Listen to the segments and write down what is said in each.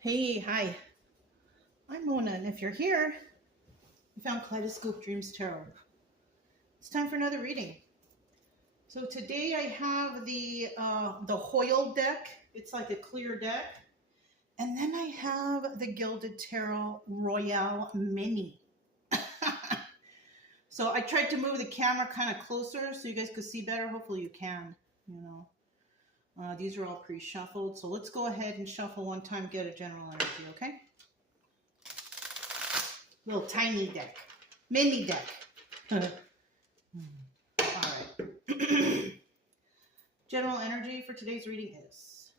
Hey, hi. I'm Mona, and if you're here, you found Kaleidoscope Dreams Tarot. It's time for another reading. So today I have the Hoyle deck. It's like a clear deck, and then I have the Gilded Tarot Royale Mini. So I tried to move the camera kind of closer so you guys could see better. Hopefully you can. These are all pre-shuffled. So let's go ahead and shuffle one time, get a general energy, okay? Little tiny deck. Mini deck. All right. General energy for today's reading is...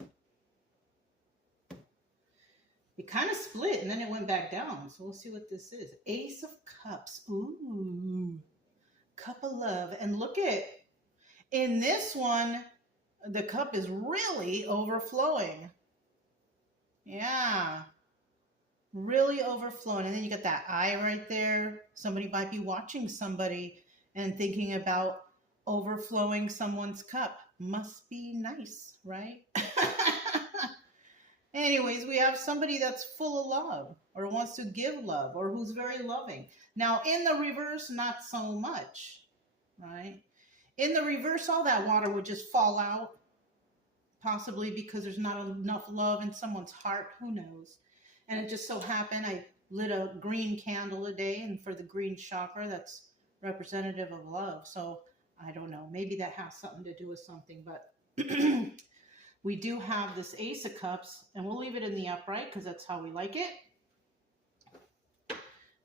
It kind of split and then it went back down. So we'll see what this is. Ace of Cups. Ooh. Cup of Love. And look at... In this one, the cup is really overflowing. Yeah. Really overflowing. And then you got that eye right there. Somebody might be watching somebody and thinking about overflowing someone's cup. Must be nice, right? Anyways, we have somebody that's full of love or wants to give love or who's very loving. Now, in the reverse, not so much, right? In the reverse, all that water would just fall out, possibly because there's not enough love in someone's heart. Who knows? And it just so happened I lit a green candle today, and for the green chakra, that's representative of love. So I don't know. Maybe that has something to do with something, but we do have this Ace of Cups, and we'll leave it in the upright because that's how we like it.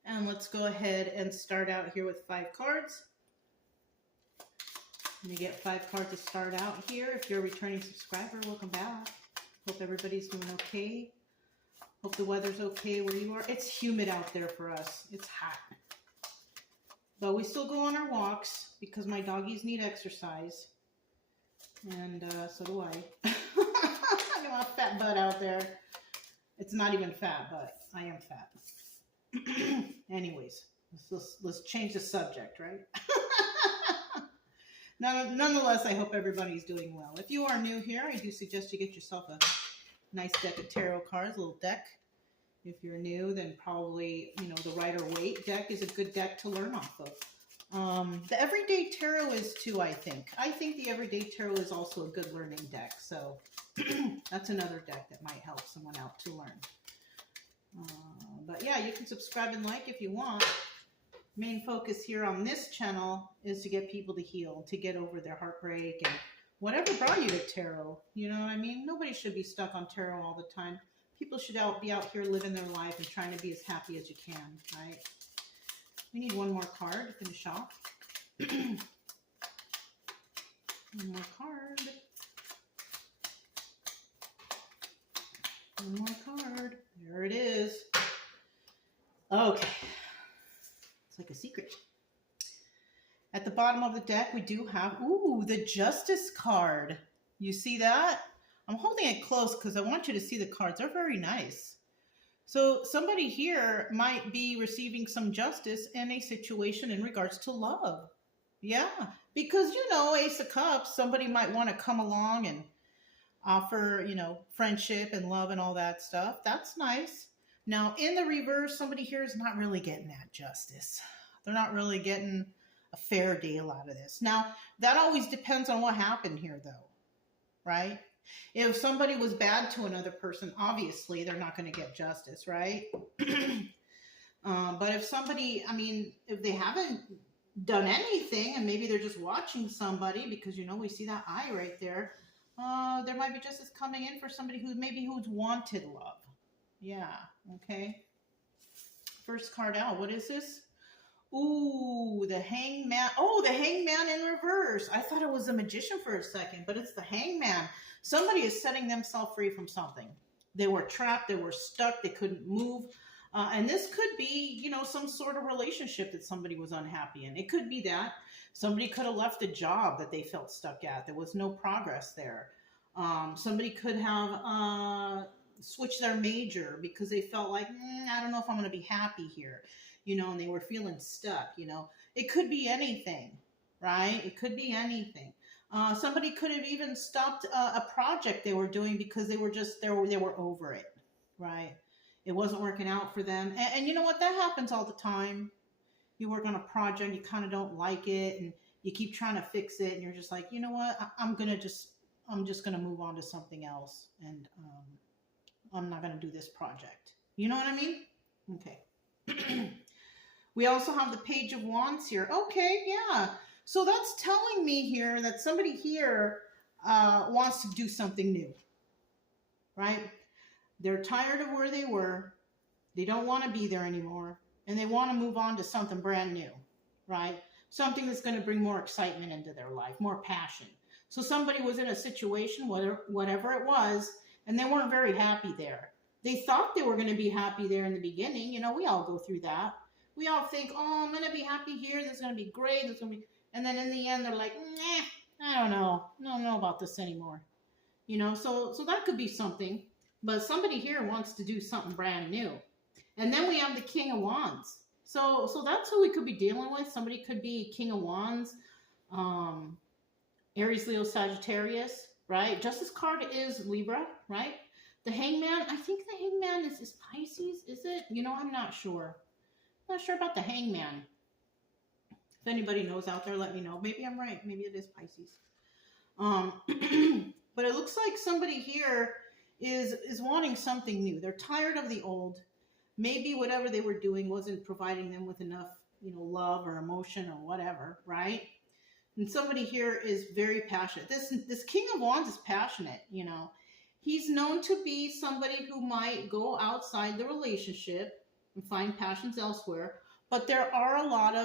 And let's go ahead and start out here with 5 cards. You get 5 cards to start out here. If you're a returning subscriber, welcome back. Hope everybody's doing okay. Hope the weather's okay where you are. It's humid out there for us. It's hot. But we still go on our walks because my doggies need exercise. And so do I. I got a fat butt out there. It's not even fat, but I am fat. Anyways, let's change the subject, right? Nonetheless, I hope everybody's doing well. If you are new here, I do suggest you get yourself a nice deck of tarot cards, a little deck. If you're new, then probably, the Rider-Waite deck is a good deck to learn off of. The Everyday Tarot is too, I think. I think the Everyday Tarot is also a good learning deck. So that's another deck that might help someone out to learn. But yeah, you can subscribe and like if you want. Main focus here on this channel is to get people to heal, to get over their heartbreak and whatever brought you to tarot. You know what I mean? Nobody should be stuck on tarot all the time. People should be out here living their life and trying to be as happy as you can, right? We need one more card to finish off. One more card. One more card. There it is. Okay. It's like a secret. At the bottom of the deck, we do have, the Justice card. You see that? I'm holding it close because I want you to see the cards. They're very nice. So somebody here might be receiving some justice in a situation in regards to love. Yeah, because, Ace of Cups, somebody might want to come along and offer, friendship and love and all that stuff. That's nice. Now, in the reverse, somebody here is not really getting that justice. They're not really getting a fair deal out of this. Now, that always depends on what happened here, though, right? If somebody was bad to another person, obviously, they're not going to get justice, right? But if somebody, if they haven't done anything and maybe they're just watching somebody because, we see that eye right there, there might be justice coming in for somebody who's wanted love. Yeah, okay. First card out. What is this? Ooh, the Hangman. Oh, the Hangman in reverse. I thought it was the Magician for a second, but it's the Hangman. Somebody is setting themselves free from something. They were trapped. They were stuck. They couldn't move. And this could be, some sort of relationship that somebody was unhappy in. It could be that. Somebody could have left a job that they felt stuck at. There was no progress there. Somebody could have switched their major because they felt like, I don't know if I'm going to be happy here, and they were feeling stuck, It could be anything, right? It could be anything. Somebody could have even stopped a project they were doing because they were over it. right? It wasn't working out for them. And you know what? That happens all the time. You work on a project, you kind of don't like it, and you keep trying to fix it, and you're just like, you know what? I'm just gonna move on to something else, and I'm not gonna do this project. You know what I mean? Okay. We also have the Page of Wands here. Okay, yeah. So that's telling me here that somebody here wants to do something new, right? They're tired of where they were. They don't want to be there anymore. And they want to move on to something brand new, right? Something that's going to bring more excitement into their life, more passion. So somebody was in a situation, whatever it was, and they weren't very happy there. They thought they were going to be happy there in the beginning. You know, we all go through that. We all think, oh, I'm going to be happy here. This is going to be great. This is going to be... And then in the end, they're like, nah, I don't know. I don't know about this anymore. You know, so that could be something. But somebody here wants to do something brand new. And then we have the King of Wands. So that's who we could be dealing with. Somebody could be King of Wands, Aries, Leo, Sagittarius, right? Justice card is Libra, right? The Hangman, I think the Hangman is Pisces, is it? You know, I'm not sure. I'm not sure about the Hangman. If anybody knows out there, let me know. Maybe I'm right. Maybe it is Pisces. But it looks like somebody here is wanting something new. They're tired of the old. Maybe whatever they were doing wasn't providing them with enough, you know, love or emotion or whatever, right? And somebody here is very passionate. This King of Wands is passionate, you know. He's known to be somebody who might go outside the relationship and find passions elsewhere. But there are a lot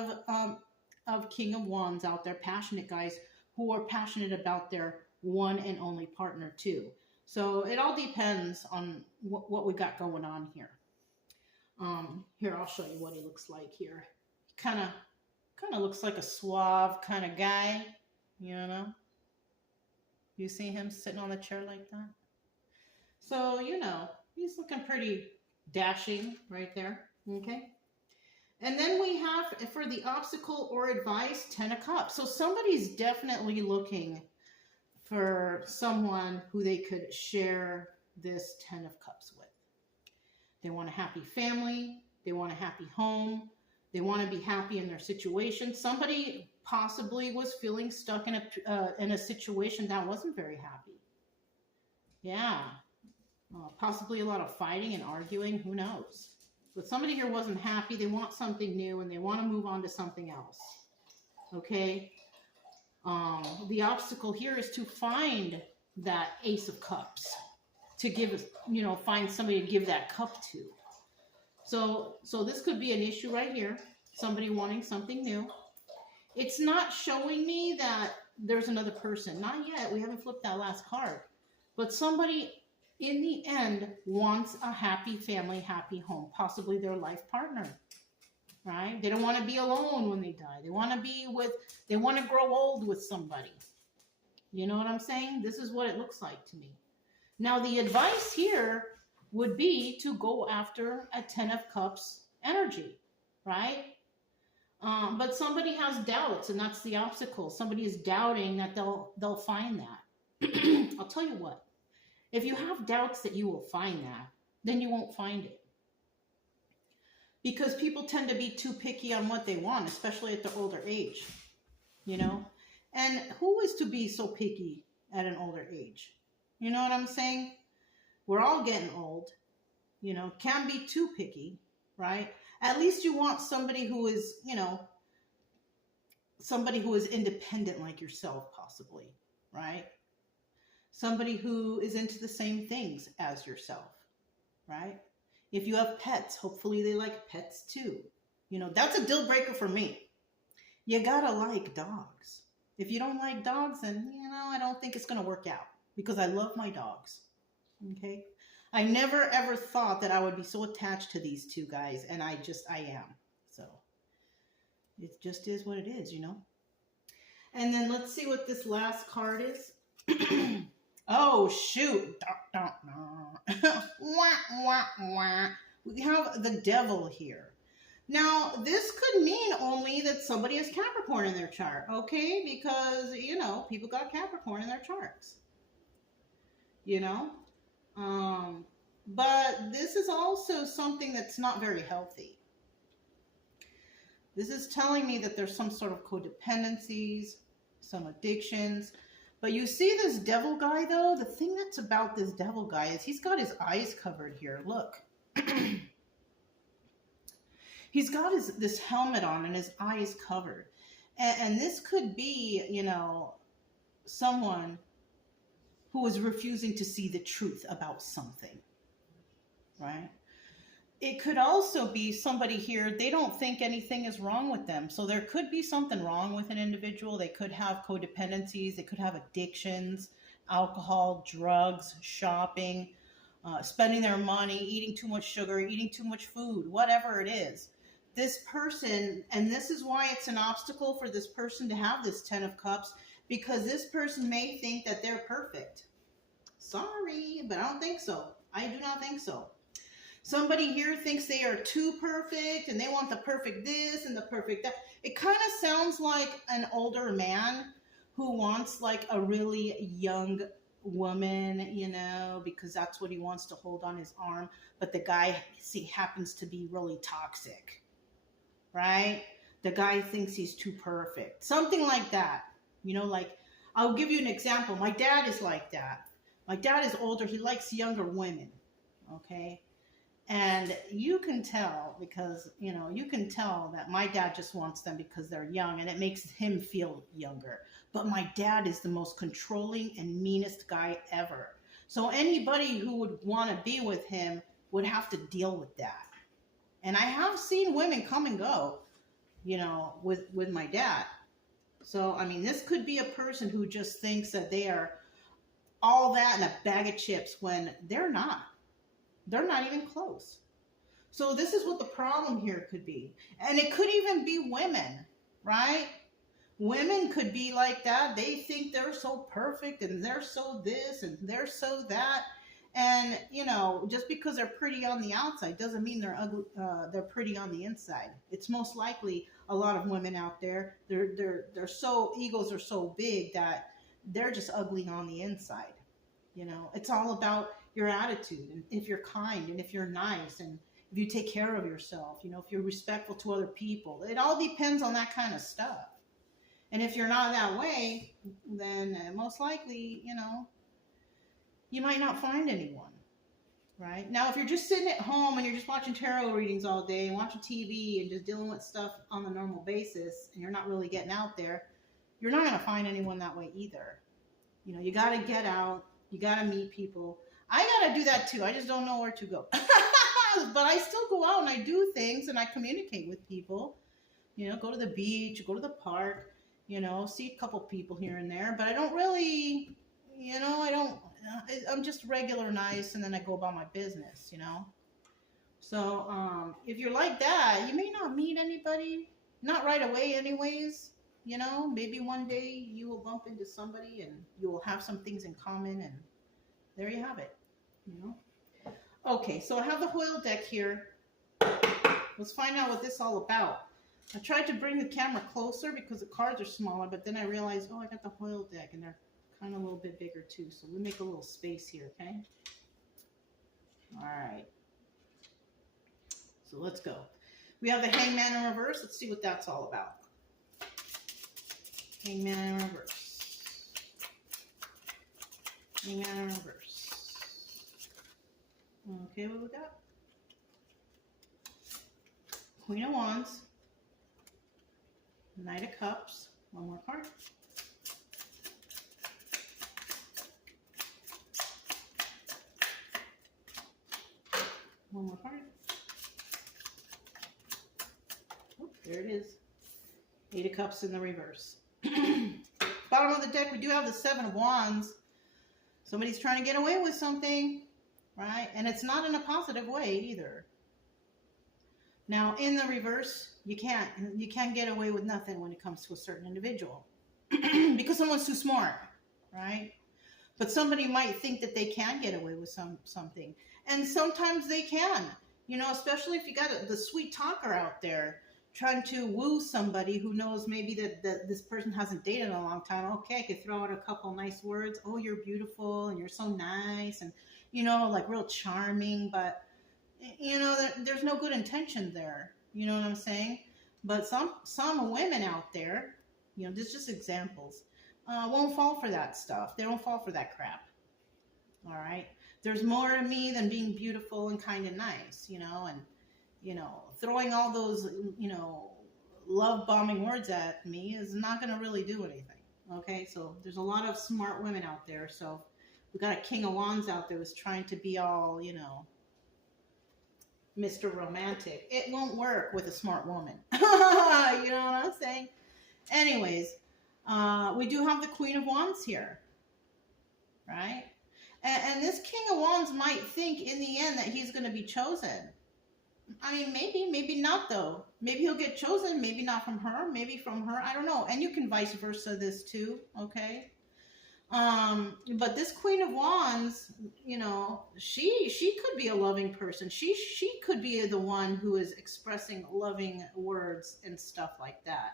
of King of Wands out there, passionate guys who are passionate about their one and only partner too. So it all depends on what we got going on here. Here, I'll show you what he looks like here. He kind of looks like a suave kind of guy, you know. You see him sitting on the chair like that? So, you know, he's looking pretty dashing right there, okay? And then we have, for the obstacle or advice, 10 of Cups. So somebody's definitely looking for someone who they could share this 10 of Cups with. They want a happy family. They want a happy home. They want to be happy in their situation. Somebody possibly was feeling stuck in a situation that wasn't very happy. Yeah. Possibly a lot of fighting and arguing. Who knows? But somebody here wasn't happy. They want something new and they want to move on to something else. Okay? The obstacle here is to find that Ace of Cups. To give, you know, find somebody to give that cup to. So this could be an issue right here. Somebody wanting something new. It's not showing me that there's another person. Not yet. We haven't flipped that last card. But somebody in the end wants a happy family, happy home. Possibly their life partner. Right? They don't want to be alone when they die. They want to grow old with somebody. You know what I'm saying? This is what it looks like to me. Now, the advice here would be to go after a 10 of Cups energy, right? But somebody has doubts, and that's the obstacle. Somebody is doubting that they'll find that. I'll tell you what. If you have doubts that you will find that, then you won't find it. Because people tend to be too picky on what they want, especially at the older age, you know? And who is to be so picky at an older age? You know what I'm saying? We're all getting old, you know, can't be too picky, right? At least you want somebody who is, you know, somebody who is independent like yourself, possibly, right? Somebody who is into the same things as yourself, right? If you have pets, hopefully they like pets too. You know, that's a deal breaker for me. You gotta like dogs. If you don't like dogs, then, you know, I don't think it's going to work out. Because I love my dogs, okay? I never ever thought that I would be so attached to these two guys, and I am. So, it just is what it is, you know? And then let's see what this last card is. Oh, shoot. Wah, wah, wah. We have the Devil here. Now, this could mean only that somebody has Capricorn in their chart, okay? Because, you know, people got Capricorn in their charts. You know? But But this is also something that's not very healthy. This is telling me that there's some sort of codependencies, some addictions. But you see this devil guy, though? The thing that's about this devil guy is he's got his eyes covered here. Look. He's got this helmet on and his eyes covered. And this could be, you know, someone who is refusing to see the truth about something, right? It could also be somebody here, they don't think anything is wrong with them. So there could be something wrong with an individual. They could have codependencies. They could have addictions, alcohol, drugs, shopping, spending their money, eating too much sugar, eating too much food, whatever it is. This person, and this is why it's an obstacle for this person to have this 10 of Cups, because this person may think that they're perfect. Sorry, but I don't think so. I do not think so. Somebody here thinks they are too perfect and they want the perfect this and the perfect that. It kind of sounds like an older man who wants like a really young woman, you know, because that's what he wants to hold on his arm. But the guy, see, happens to be really toxic, right? The guy thinks he's too perfect. Something like that. You know, like, I'll give you an example. My dad is like that. My dad is older. He likes younger women, okay? And you can tell because, you know, you can tell that my dad just wants them because they're young and it makes him feel younger. But my dad is the most controlling and meanest guy ever. So anybody who would want to be with him would have to deal with that. And I have seen women come and go, you know, with my dad. So, I mean, this could be a person who just thinks that they are all that in a bag of chips when they're not. They're not even close. So this is what the problem here could be. And it could even be women, right? Women could be like that. They think they're so perfect and they're so this and they're so that. And, you know, just because they're pretty on the outside doesn't mean they're ugly, they're pretty on the inside. It's most likely a lot of women out there, they're so, egos are so big that they're just ugly on the inside. You know, it's all about your attitude and if you're kind and if you're nice and if you take care of yourself, you know, if you're respectful to other people. It all depends on that kind of stuff. And if you're not that way, then most likely, you know, you might not find anyone, right? Now, if you're just sitting at home and you're just watching tarot readings all day and watching TV and just dealing with stuff on a normal basis and you're not really getting out there, you're not going to find anyone that way either. You know, you got to get out. You got to meet people. I got to do that too. I just don't know where to go. But I still go out and I do things and I communicate with people. You know, go to the beach, go to the park, you know, see a couple people here and there. But I don't really, you know, I'm just regular nice and then I go about my business, you know. So if you're like that, you may not meet anybody, not right away anyways. You know, maybe one day you will bump into somebody and you will have some things in common and there you have it, you know. Okay, so I have the Hoyle deck here. Let's find out what this is all about. I tried to bring the camera closer because the cards are smaller, but then I realized, oh, I got the Hoyle deck and they're kind of a little bit bigger too. So we make a little space here, okay? All right. So let's go. We have the Hangman in reverse. Let's see what that's all about. Hangman in reverse. Hangman in reverse. Okay, what we got? Queen of Wands. Knight of Cups. One more card. One more card. Oh, there it is. Eight of Cups in the reverse. Bottom of the deck, we do have the Seven of Wands. Somebody's trying to get away with something, right? And it's not in a positive way either. Now, in the reverse, you can't get away with nothing when it comes to a certain individual because someone's too smart, right? But somebody might think that they can get away with something. And sometimes they can, you know, especially if you got the sweet talker out there trying to woo somebody who knows maybe that this person hasn't dated in a long time. Okay, I could throw out a couple nice words. Oh, you're beautiful and you're so nice and, you know, like real charming. But you know, there's no good intention there. You know what I'm saying? But some women out there, you know, just examples, won't fall for that stuff. They don't fall for that crap. All right. There's more to me than being beautiful and kind of nice, you know, and, you know, throwing all those, you know, love bombing words at me is not going to really do anything. Okay. So there's a lot of smart women out there. So we got a King of Wands out there who's trying to be all, you know, Mr. Romantic. It won't work with a smart woman. You know what I'm saying? Anyways, we do have the Queen of Wands here, right? And this King of Wands might think in the end that he's going to be chosen. I mean, maybe not though. Maybe he'll get chosen, maybe not from her, maybe from her. I don't know. And you can vice versa this too, okay? But this Queen of Wands, you know, she could be a loving person. She could be the one who is expressing loving words and stuff like that.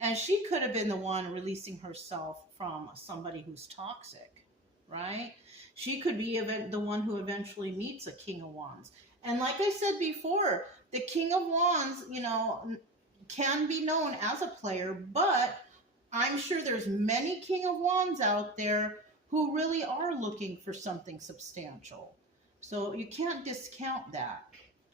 And she could have been the one releasing herself from somebody who's toxic, right? She could be the one who eventually meets a King of Wands. And like I said before, the King of Wands, you know, can be known as a player, but I'm sure there's many King of Wands out there who really are looking for something substantial. So you can't discount that.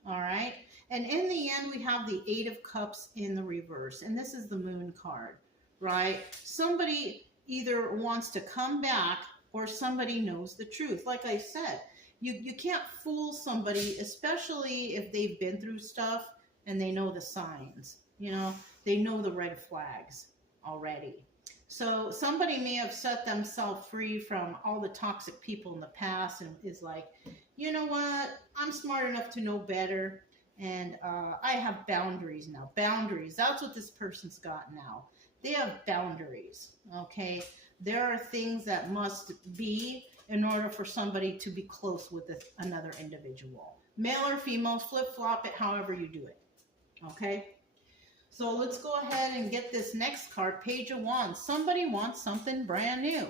All right. And in the end, we have the Eight of Cups in the reverse. And this is the Moon card, right? Somebody either wants to come back or somebody knows the truth. Like I said, you can't fool somebody, especially if they've been through stuff and they know the signs. You know, they know the red flags already. So somebody may have set themselves free from all the toxic people in the past and is like, you know what, I'm smart enough to know better, and I have boundaries now. Boundaries, that's what this person's got now. They have boundaries, okay? There are things that must be in order for somebody to be close with another individual. Male or female, flip-flop it however you do it, okay? So let's go ahead and get this next card, Page of Wands. Somebody wants something brand new,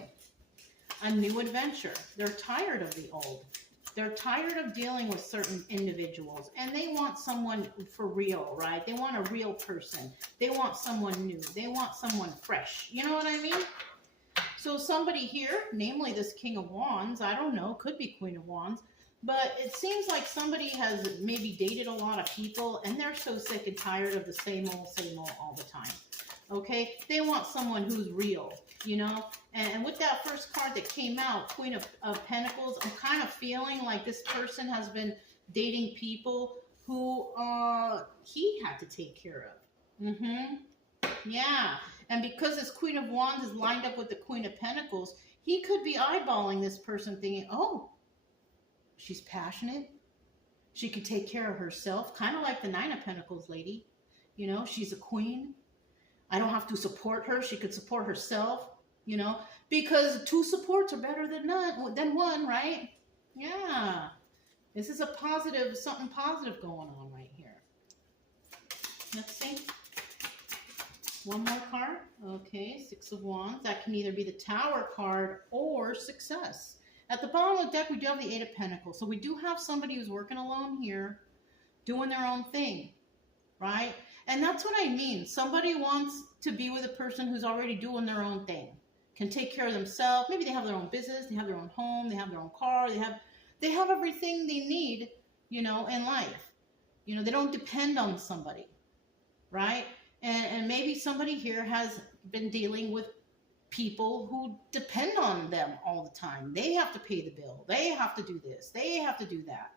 a new adventure. They're tired of the old. They're tired of dealing with certain individuals, and they want someone for real, right? They want a real person. They want someone new. They want someone fresh. You know what I mean? So somebody here, namely this King of Wands, I don't know, could be Queen of Wands, but it seems like somebody has maybe dated a lot of people and they're so sick and tired of the same old all the time. Okay? They want someone who's real, you know? And with that first card that came out, Queen of Pentacles, I'm kind of feeling like this person has been dating people who he had to take care of. Yeah. And because this Queen of Wands is lined up with the Queen of Pentacles, he could be eyeballing this person thinking, oh, she's passionate. She can take care of herself, kind of like the Nine of Pentacles lady. You know, she's a queen. I don't have to support her. She could support herself, you know, because two supports are better than one, right? Yeah. This is a positive, something positive going on right here. Let's see. One more card. Okay, Six of Wands. That can either be the Tower card or Success. At the bottom of the deck, we do have the Eight of Pentacles. So we do have somebody who's working alone here, doing their own thing, right? And that's what I mean. Somebody wants to be with a person who's already doing their own thing, can take care of themselves. Maybe they have their own business, they have their own home, they have their own car, they have everything they need, you know, in life. You know, they don't depend on somebody, right? And maybe somebody here has been dealing with people who depend on them all the time. They have to pay the bill. They have to do this. They have to do that.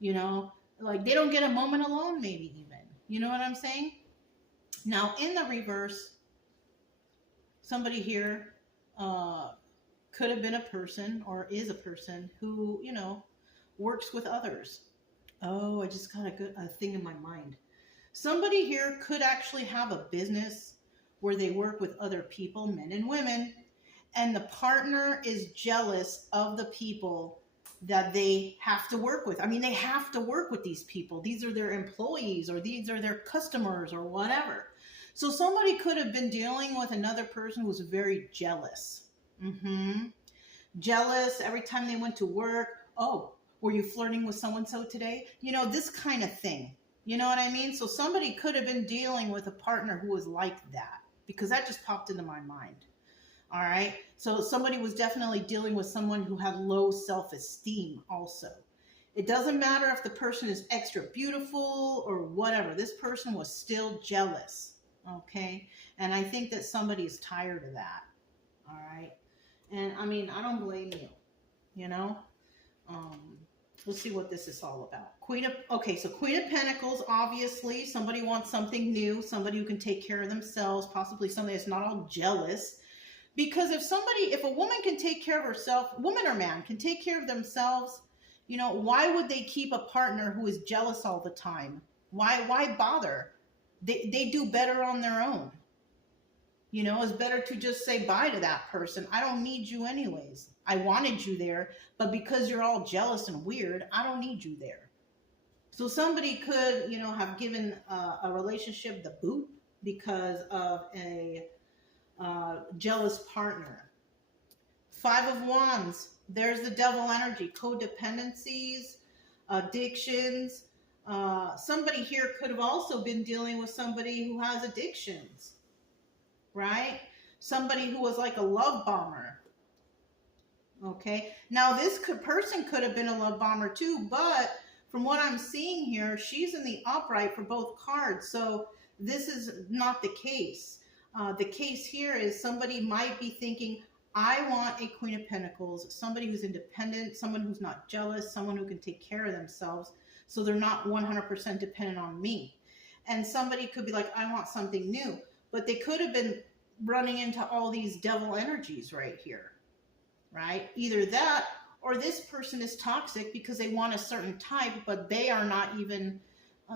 You know, like they don't get a moment alone, maybe even. You know what I'm saying? Now, in the reverse, somebody here could have been a person or is a person who, you know, works with others. Oh, I just got a thing in my mind. Somebody here could actually have a business where they work with other people, men and women, and the partner is jealous of the people that they have to work with. I mean, they have to work with these people. These are their employees, or these are their customers, or whatever. So somebody could have been dealing with another person who's very jealous. Jealous every time they went to work. Oh, Were you flirting with so-and-so today? You know, this kind of thing. You know what I mean? So somebody could have been dealing with a partner who was like that, because that just popped into my mind. All right. So somebody was definitely dealing with someone who had low self-esteem also. It doesn't matter if the person is extra beautiful or whatever. This person was still jealous. Okay. And I think that somebody's tired of that. All right. And I mean, I don't blame you, you know. Let's see what this is all about. Queen of Pentacles, obviously, somebody wants something new, somebody who can take care of themselves, possibly somebody that's not all jealous. Because if a woman can take care of herself, woman or man can take care of themselves, you know, why would they keep a partner who is jealous all the time? Why bother? They do better on their own. You know, it's better to just say bye to that person. I don't need you anyways. I wanted you there, but because you're all jealous and weird, I don't need you there. So somebody could, you know, have given a relationship the boot because of a jealous partner. 5 of Wands. There's the devil energy. Codependencies, addictions. Somebody here could have also been dealing with somebody who has addictions. Right? Somebody who was like a love bomber. Okay. Now this person could have been a love bomber too, but from what I'm seeing here, she's in the upright for both cards. So this is not the case. The case here is somebody might be thinking, I want a Queen of Pentacles, somebody who's independent, someone who's not jealous, someone who can take care of themselves, so they're not 100% dependent on me. And somebody could be like, I want something new. But they could have been running into all these devil energies right here, right? Either that, or this person is toxic because they want a certain type, but they are not even,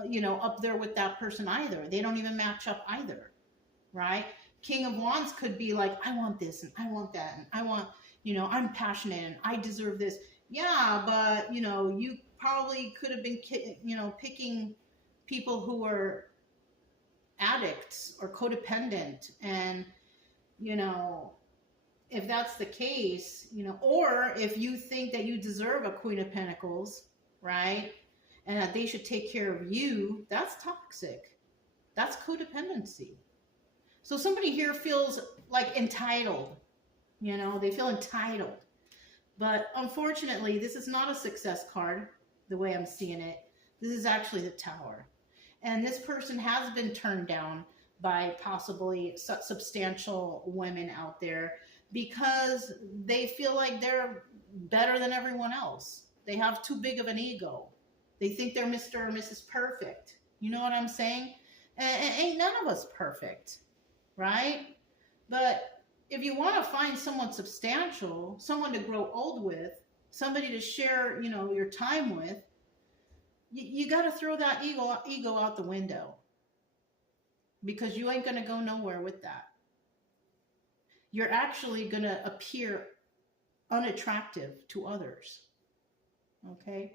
you know, up there with that person either. They don't even match up either, right? King of Wands could be like, I want this and I want that and I want, you know, I'm passionate and I deserve this. Yeah, but, you know, you probably could have been, you know, picking people who are addicts or codependent. And, you know, if that's the case, you know, or if you think that you deserve a Queen of Pentacles, right, and that they should take care of you, that's toxic. That's codependency. So somebody here feels like entitled, you know, they feel entitled. But unfortunately, this is not a success card the way I'm seeing it. This is actually the Tower. And this person has been turned down by possibly substantial women out there because they feel like they're better than everyone else. They have too big of an ego. They think they're Mr. or Mrs. Perfect. You know what I'm saying? And ain't none of us perfect, right? But if you want to find someone substantial, someone to grow old with, somebody to share, you know, your time with, you got to throw that ego out the window, because you ain't going to go nowhere with that. You're actually going to appear unattractive to others. Okay?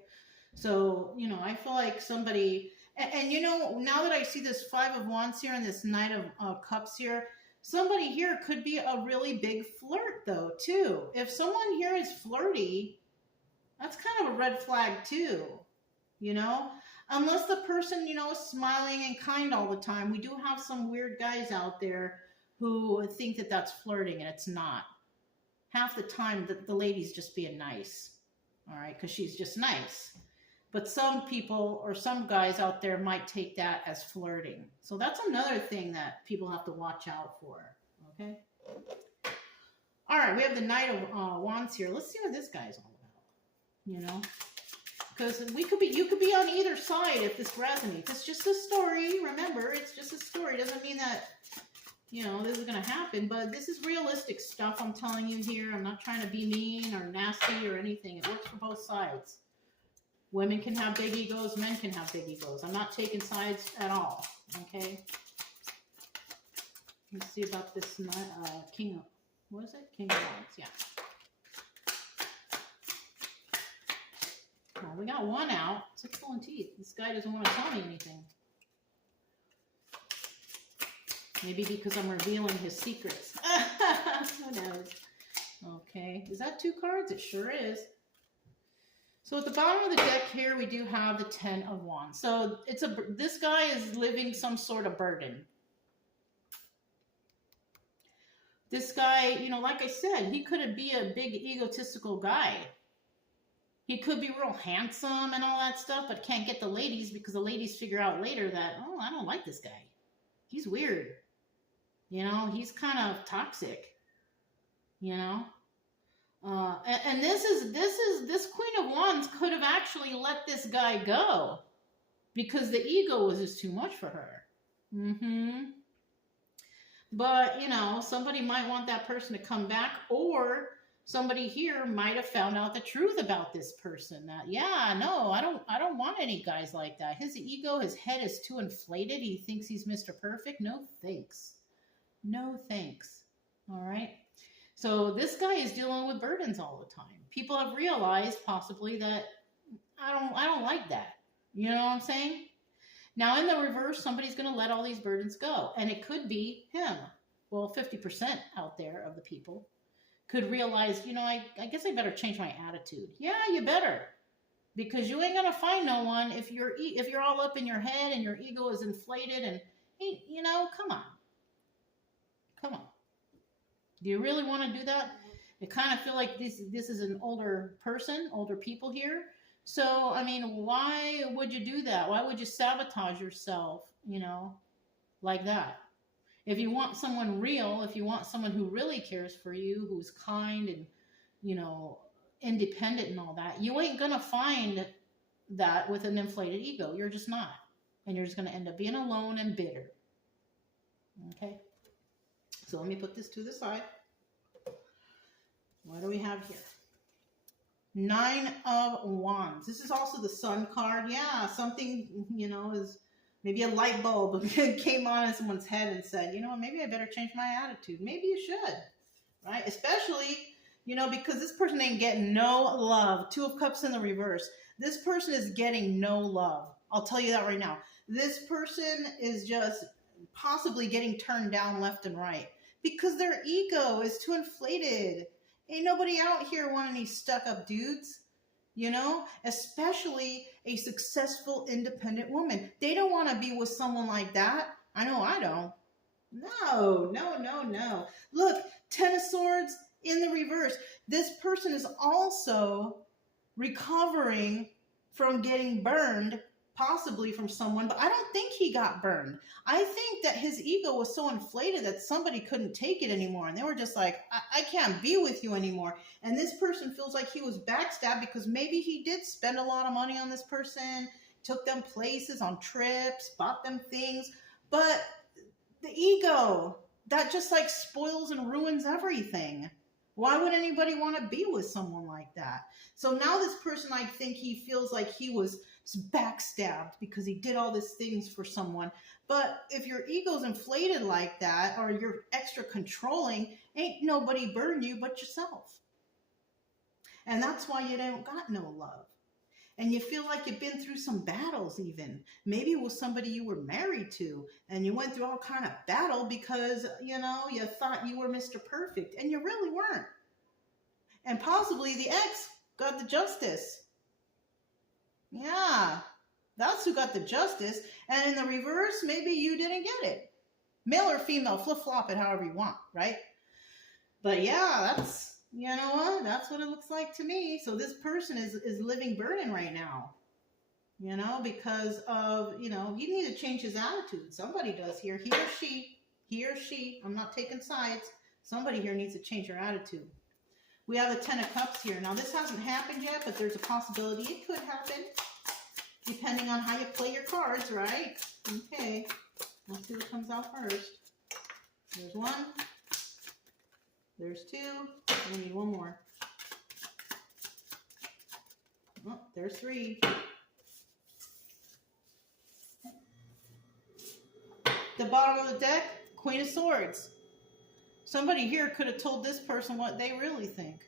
So, you know, I feel like somebody, and you know, now that I see this 5 of Wands here and this Knight of Cups here, somebody here could be a really big flirt though, too. If someone here is flirty, that's kind of a red flag too. You know, unless the person, you know, is smiling and kind all the time. We do have some weird guys out there who think that that's flirting, and it's not. Half the time, the lady's just being nice, all right, because she's just nice. But some people or some guys out there might take that as flirting. So that's another thing that people have to watch out for, okay? All right, we have the Knight of Wands here. Let's see what this guy's all about, you know? Because you could be on either side if this resonates. It's just a story. Remember, it's just a story. It doesn't mean that, you know, this is going to happen. But this is realistic stuff I'm telling you here. I'm not trying to be mean or nasty or anything. It works for both sides. Women can have big egos. Men can have big egos. I'm not taking sides at all. Okay? Let's see about this King of... What is it? King of Wands. Yeah. Well, we got one out. 6 pulling teeth. This guy doesn't want to tell me anything. Maybe because I'm revealing his secrets. Who knows? Okay. Is that 2 cards? It sure is. So at the bottom of the deck here, we do have the 10 of Wands. So this guy is living some sort of burden. This guy, you know, like I said, he could be a big egotistical guy. He could be real handsome and all that stuff, but can't get the ladies because the ladies figure out later that, oh, I don't like this guy. He's weird. You know, he's kind of toxic. You know? And this Queen of Wands could have actually let this guy go because the ego was just too much for her. But, you know, somebody might want that person to come back, or somebody here might have found out the truth about this person. That, yeah, no, I don't want any guys like that. His ego, his head is too inflated. He thinks he's Mr. Perfect. No thanks. No thanks. All right. So this guy is dealing with burdens all the time. People have realized possibly that I don't like that. You know what I'm saying? Now in the reverse, somebody's going to let all these burdens go, and it could be him. Well, 50% out there of the people could realize, you know, I guess I better change my attitude. Yeah, you better, because you ain't going to find no one if you're all up in your head and your ego is inflated and, hey, you know, come on. Come on. Do you really want to do that? I kind of feel like this is an older person, older people here. So, I mean, why would you do that? Why would you sabotage yourself, you know, like that? If you want someone real, if you want someone who really cares for you, who's kind and, you know, independent and all that, you ain't going to find that with an inflated ego. You're just not. And you're just going to end up being alone and bitter. Okay? So let me put this to the side. What do we have here? 9 of Wands. This is also the Sun card. Yeah, something, you know, is maybe a light bulb came on in someone's head and said, you know, maybe I better change my attitude. Maybe you should, right? Especially, you know, because this person ain't getting no love. 2 of Cups in the reverse. This person is getting no love. I'll tell you that right now. This person is just possibly getting turned down left and right because their ego is too inflated. Ain't nobody out here wanting these stuck-up dudes, you know, especially a successful, independent woman. They don't want to be with someone like that. I know I don't. No, no, no, no. Look, 10 of Swords in the reverse. This person is also recovering from getting burned, possibly from someone, but I don't think he got burned. I think that his ego was so inflated that somebody couldn't take it anymore. And they were just like, I can't be with you anymore. And this person feels like he was backstabbed because maybe he did spend a lot of money on this person, took them places, on trips, bought them things. But the ego, that just like spoils and ruins everything. Why would anybody want to be with someone like that? So now this person, I think he feels like he was backstabbed because he did all these things for someone. But if your ego's inflated like that, or you're extra controlling, ain't nobody burn you but yourself. And that's why you don't got no love. And you feel like you've been through some battles even. Maybe with somebody you were married to, and you went through all kind of battle because, you know, you thought you were Mr. Perfect, and you really weren't. And possibly the ex got the justice. Yeah, that's who got the justice. And in the reverse, maybe you didn't get it. Male or female, flip-flop it however you want, right? But yeah, that's, you know what? That's what it looks like to me. So this person is living burden right now, you know, because of, you know, he needs to change his attitude. Somebody does here, he or she, I'm not taking sides. Somebody here needs to change their attitude. We have the 10 of Cups here. Now, this hasn't happened yet, but there's a possibility it could happen, depending on how you play your cards, right? Okay, let's see what comes out first. There's 1. There's 2. We need 1 more. Oh, there's 3. The bottom of the deck, Queen of Swords. Somebody here could have told this person what they really think.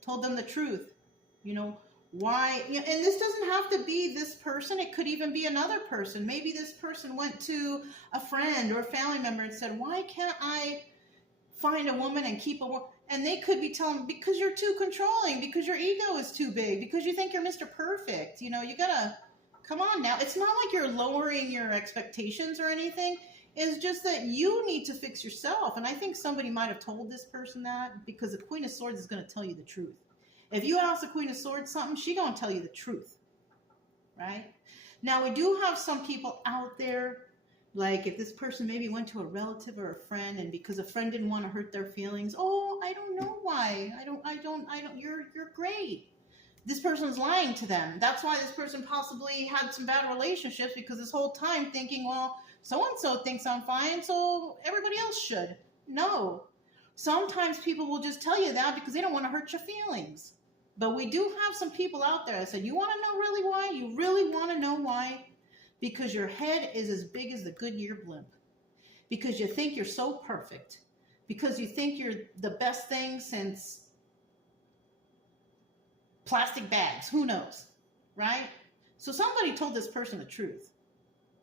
Told them the truth. You know, why, and this doesn't have to be this person. It could even be another person. Maybe this person went to a friend or a family member and said, why can't I find a woman and keep a woman? And they could be telling, because you're too controlling, because your ego is too big, because you think you're Mr. Perfect. You know, you gotta, come on now. It's not like you're lowering your expectations or anything. It's just that you need to fix yourself. And I think somebody might have told this person that, because the Queen of Swords is going to tell you the truth. If you ask the Queen of Swords something, she's going to tell you the truth. Right? Now, we do have some people out there, like if this person maybe went to a relative or a friend, and because a friend didn't want to hurt their feelings, oh, I don't know why. You're great. This person's lying to them. That's why this person possibly had some bad relationships, because this whole time thinking, well, so-and-so thinks I'm fine, so everybody else should. No. Sometimes people will just tell you that because they don't want to hurt your feelings. But we do have some people out there that said, you want to know really why? You really want to know why? Because your head is as big as the Goodyear blimp. Because you think you're so perfect. Because you think you're the best thing since plastic bags. Who knows? Right? So somebody told this person the truth.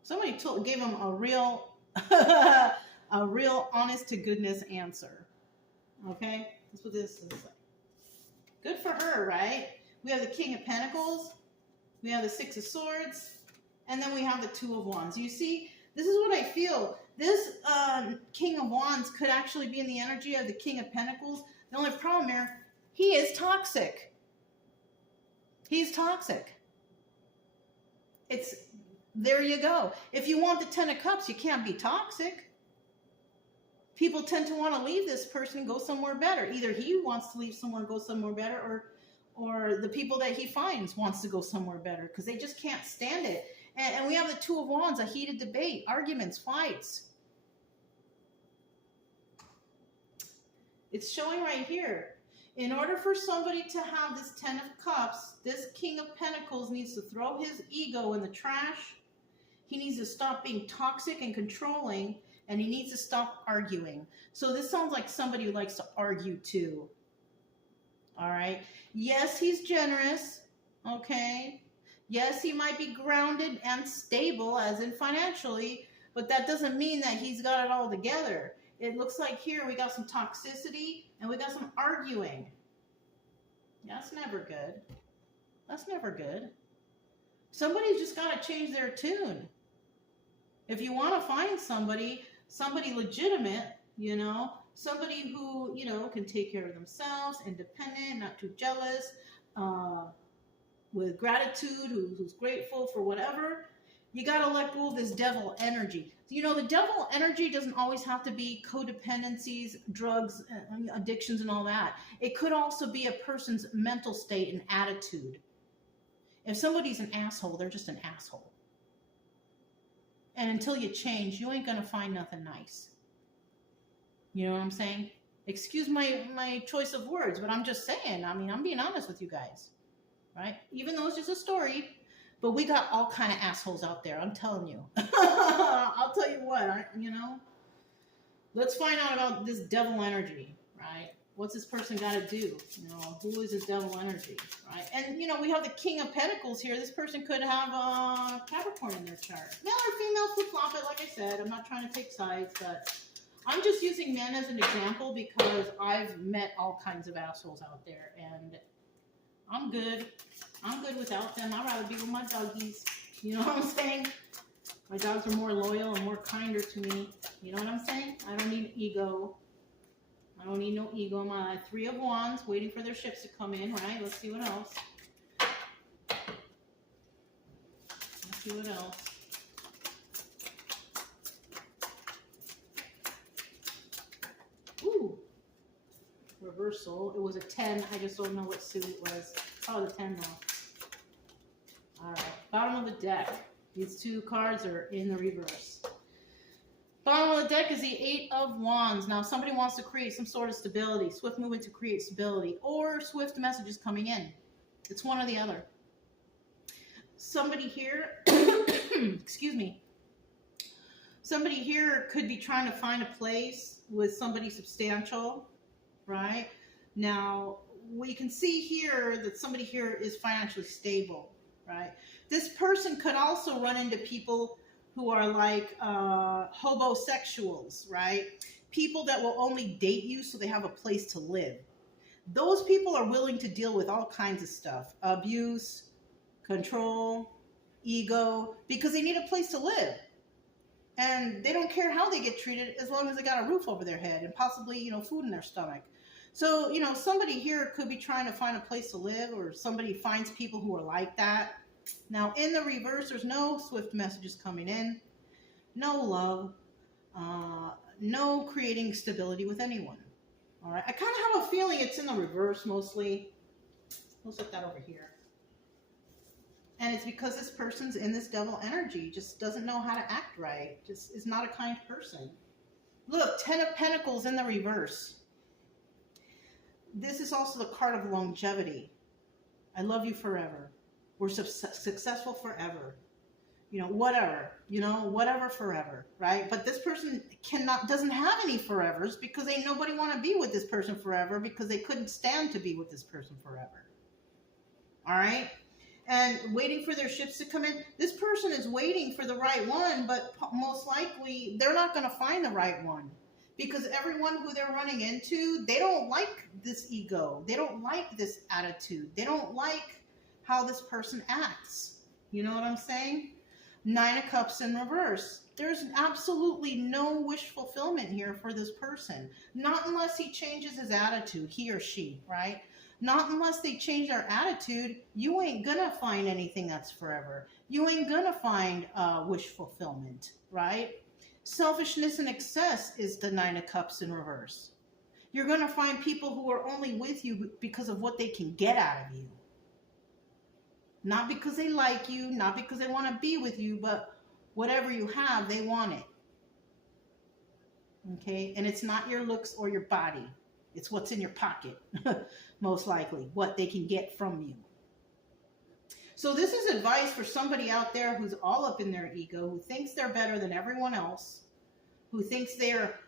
Somebody gave them a real, a real honest to goodness answer. Okay? That's what this is like. Good for her, right? We have the King of Pentacles. We have the Six of Swords. And then we have the Two of Wands. You see, this is what I feel. This King of Wands could actually be in the energy of the King of Pentacles. The only problem here, he is toxic. He's toxic. There you go. If you want the Ten of Cups, you can't be toxic. People tend to want to leave this person and go somewhere better. Either he wants to leave somewhere and go somewhere better, or the people that he finds wants to go somewhere better, because they just can't stand it. And we have the Two of Wands, a heated debate, arguments, fights. It's showing right here. In order for somebody to have this Ten of Cups, this King of Pentacles needs to throw his ego in the trash. He needs to stop being toxic and controlling, and he needs to stop arguing. So this sounds like somebody who likes to argue too. All right. Yes, he's generous. Okay. Yes, he might be grounded and stable, as in financially, but that doesn't mean that he's got it all together. It looks like here we got some toxicity and we got some arguing. That's never good. That's never good. Somebody's just got to change their tune. If you want to find somebody legitimate, you know, somebody who, you know, can take care of themselves, independent, not too jealous, with gratitude, who's grateful for whatever, you got to let go of this devil energy. You know, the devil energy doesn't always have to be codependencies, drugs, addictions, and all that. It could also be a person's mental state and attitude. If somebody's an asshole, they're just an asshole. And until you change, you ain't going to find nothing nice. You know what I'm saying? Excuse my choice of words, but I'm just saying. I mean, I'm being honest with you guys. Right? Even though it's just a story, but we got all kind of assholes out there. I'm telling you. I'll tell you what, you know. Let's find out about this devil energy, right? What's this person got to do? You know, who is this devil energy, right? And, you know, we have the King of Pentacles here. This person could have Capricorn in their chart. Male or female, flip-flop it, like I said. I'm not trying to take sides, but I'm just using men as an example because I've met all kinds of assholes out there, and I'm good. I'm good without them. I'd rather be with my doggies. You know what I'm saying? My dogs are more loyal and more kinder to me. You know what I'm saying? I don't need ego. I don't need no ego. My Three of Wands, waiting for their ships to come in, right? Let's see what else. Let's see what else. Ooh. Reversal. It was a 10. I just don't know what suit it was. I saw the 10 though. Alright. Bottom of the deck. These two cards are in the reverse. Bottom of the deck is the Eight of Wands. Now, somebody wants to create some sort of stability. Swift movement to create stability. Or swift messages coming in. It's one or the other. Somebody here, excuse me. Somebody here could be trying to find a place with somebody substantial, right? Now, we can see here that somebody here is financially stable, right? This person could also run into people who are like hobosexuals, right? people that will only date you so they have a place to live. Those people are willing to deal with all kinds of stuff, abuse, control, ego, because they need a place to live. And they don't care how they get treated as long as they got a roof over their head and possibly, food in their stomach. So, somebody here could be trying to find a place to live, or somebody finds people who are like that. Now, in the reverse, there's no swift messages coming in, no love, no creating stability with anyone. All right. I kind of have a feeling it's in the reverse mostly. We'll set that over here. And it's because this person's in this devil energy, just doesn't know how to act right, just is not a kind person. Look, 10 of Pentacles in the reverse. This is also the card of longevity. I love you forever. We're successful forever. Whatever forever, right? But this person doesn't have any forevers, because ain't nobody want to be with this person forever, because they couldn't stand to be with this person forever. All right? And waiting for their ships to come in. This person is waiting for the right one, but most likely they're not going to find the right one, because everyone who they're running into, they don't like this ego. They don't like this attitude. They don't like how this person acts. You know what I'm saying? 9 of Cups in reverse. There's absolutely no wish fulfillment here for this person. Not unless he changes his attitude, he or she, right? Not unless they change their attitude, you ain't gonna find anything that's forever. You ain't gonna find wish fulfillment, right? Selfishness and excess is the 9 of Cups in reverse. You're gonna find people who are only with you because of what they can get out of you. Not because they like you, not because they want to be with you, but whatever you have, they want it. Okay? And it's not your looks or your body. It's what's in your pocket, most likely, what they can get from you. So this is advice for somebody out there who's all up in their ego, who thinks they're better than everyone else, who thinks they're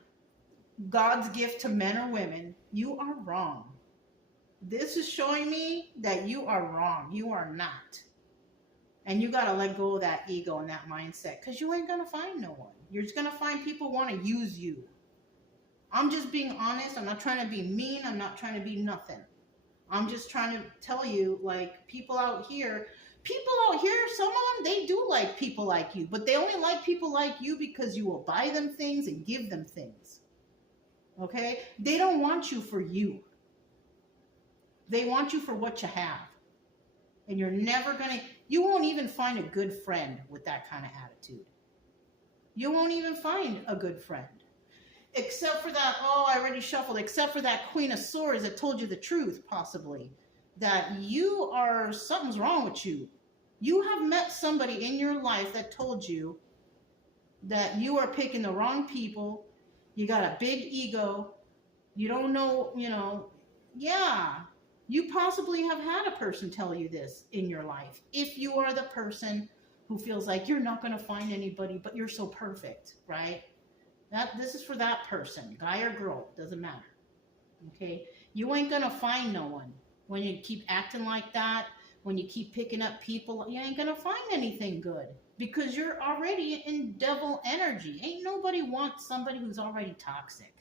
God's gift to men or women. You are wrong. This is showing me that you are wrong. You are not. And you got to let go of that ego and that mindset, because you ain't going to find no one. You're just going to find people who want to use you. I'm just being honest. I'm not trying to be mean. I'm not trying to be nothing. I'm just trying to tell you, like, people out here, some of them, they do like people like you, but they only like people like you because you will buy them things and give them things. Okay? They don't want you for you. They want you for what you have. And you won't even find a good friend with that kind of attitude. You won't even find a good friend. Except for that, I already shuffled, except for that Queen of Swords that told you the truth, possibly. That something's wrong with you. You have met somebody in your life that told you that you are picking the wrong people. You got a big ego. You don't know, yeah. You possibly have had a person tell you this in your life. If you are the person who feels like you're not going to find anybody, but you're so perfect, right? This is for that person, guy or girl, doesn't matter. Okay? You ain't going to find no one. When you keep acting like that, when you keep picking up people, you ain't going to find anything good, because you're already in devil energy. Ain't nobody wants somebody who's already toxic.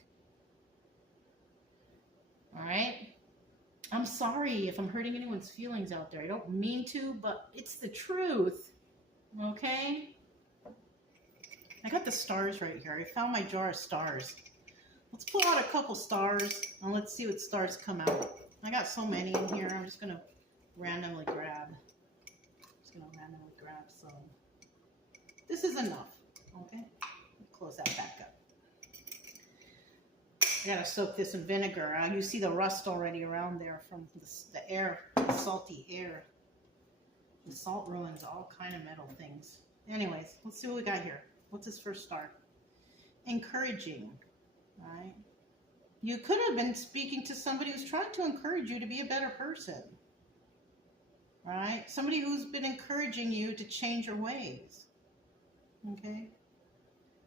All right? I'm sorry if I'm hurting anyone's feelings out there. I don't mean to, but it's the truth. Okay? I got the stars right here. I found my jar of stars. Let's pull out a couple stars and let's see what stars come out. I got so many in here. I'm just going to randomly grab. Some. This is enough. Okay? Close that back up. I gotta soak this in vinegar. You see the rust already around there from the air, the salty air. The salt ruins all kind of metal things. Anyways, let's see what we got here. What's this first star? Encouraging, right? You could have been speaking to somebody who's trying to encourage you to be a better person, right? Somebody who's been encouraging you to change your ways. Okay?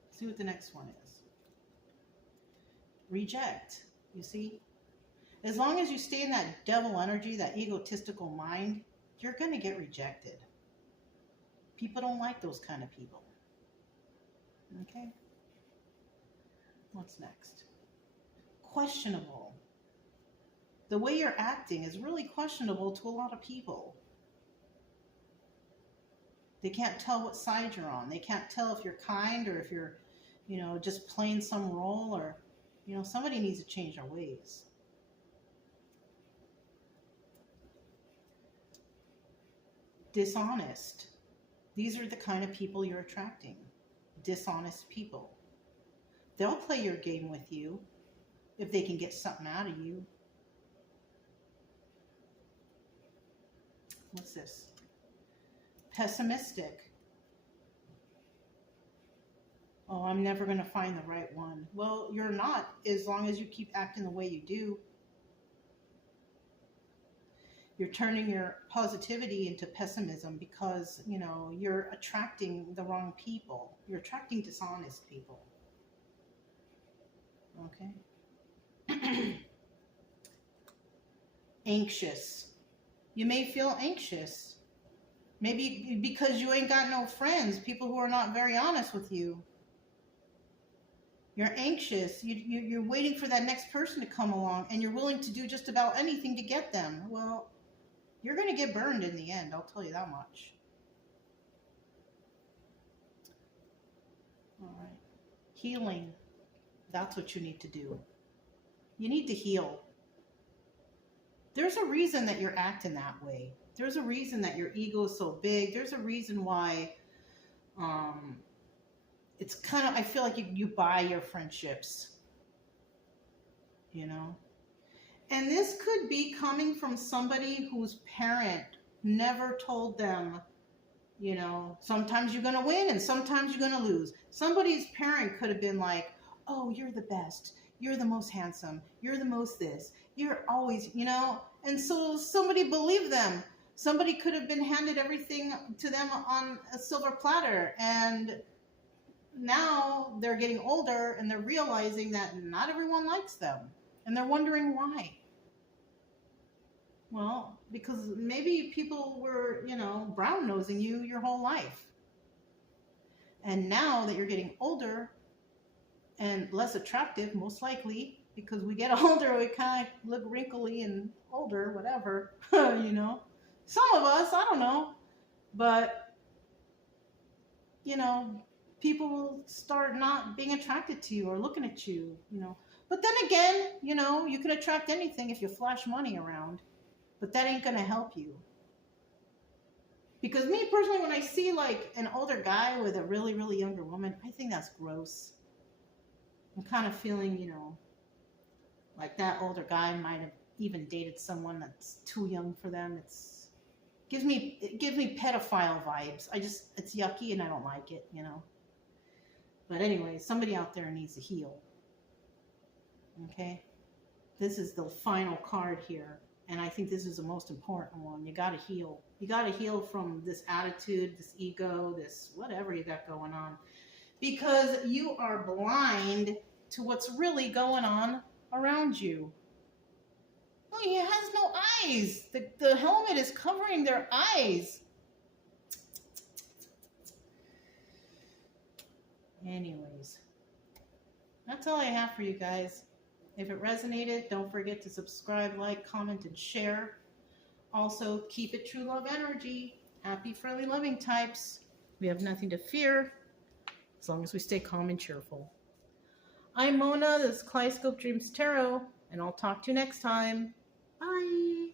Let's see what the next one is. Reject. You see, as long as you stay in that devil energy, that egotistical mind, you're going to get rejected. People don't like those kind of people. Okay? What's next? Questionable. The way you're acting is really questionable to a lot of people. They can't tell what side you're on. They can't tell if you're kind or if you're, just playing some role, or, somebody needs to change their ways. Dishonest. These are the kind of people you're attracting. Dishonest people. They'll play your game with you if they can get something out of you. What's this? Pessimistic. Oh, I'm never going to find the right one. Well, you're not, as long as you keep acting the way you do. You're turning your positivity into pessimism because, you're attracting the wrong people. You're attracting dishonest people. Okay? Anxious. You may feel anxious. Maybe because you ain't got no friends, people who are not very honest with you. You're anxious. You're waiting for that next person to come along, and you're willing to do just about anything to get them. Well, you're going to get burned in the end, I'll tell you that much. All right. Healing. That's what you need to do. You need to heal. There's a reason that you're acting that way. There's a reason that your ego is so big. There's a reason why it's kind of, I feel like you buy your friendships, And this could be coming from somebody whose parent never told them, sometimes you're going to win and sometimes you're going to lose. Somebody's parent could have been like, oh, you're the best. You're the most handsome. You're the most this. You're always, and so somebody believed them. Somebody could have been handed everything to them on a silver platter, and now they're getting older and they're realizing that not everyone likes them, and they're wondering why. Well, because maybe people were, brown-nosing you your whole life. And now that you're getting older and less attractive, most likely, because we get older, we kind of look wrinkly and older, whatever, Some of us, I don't know. But, people will start not being attracted to you or looking at you, But then again, you can attract anything if you flash money around. But that ain't going to help you. Because me personally, when I see like an older guy with a really, really younger woman, I think that's gross. I'm kind of feeling, like that older guy might have even dated someone that's too young for them. It gives me pedophile vibes. It's yucky and I don't like it, But anyway, somebody out there needs to heal. Okay? This is the final card here. And I think this is the most important one. You got to heal. You got to heal from this attitude, this ego, this whatever you got going on. Because you are blind to what's really going on around you. Oh, he has no eyes. The helmet is covering their eyes. Anyways, that's all I have for you guys. If it resonated, don't forget to subscribe, like, comment, and share. Also, keep it true love energy. Happy, friendly, loving types. We have nothing to fear as long as we stay calm and cheerful. I'm Mona. This is Kaleidoscope Dreams Tarot, and I'll talk to you next time. Bye.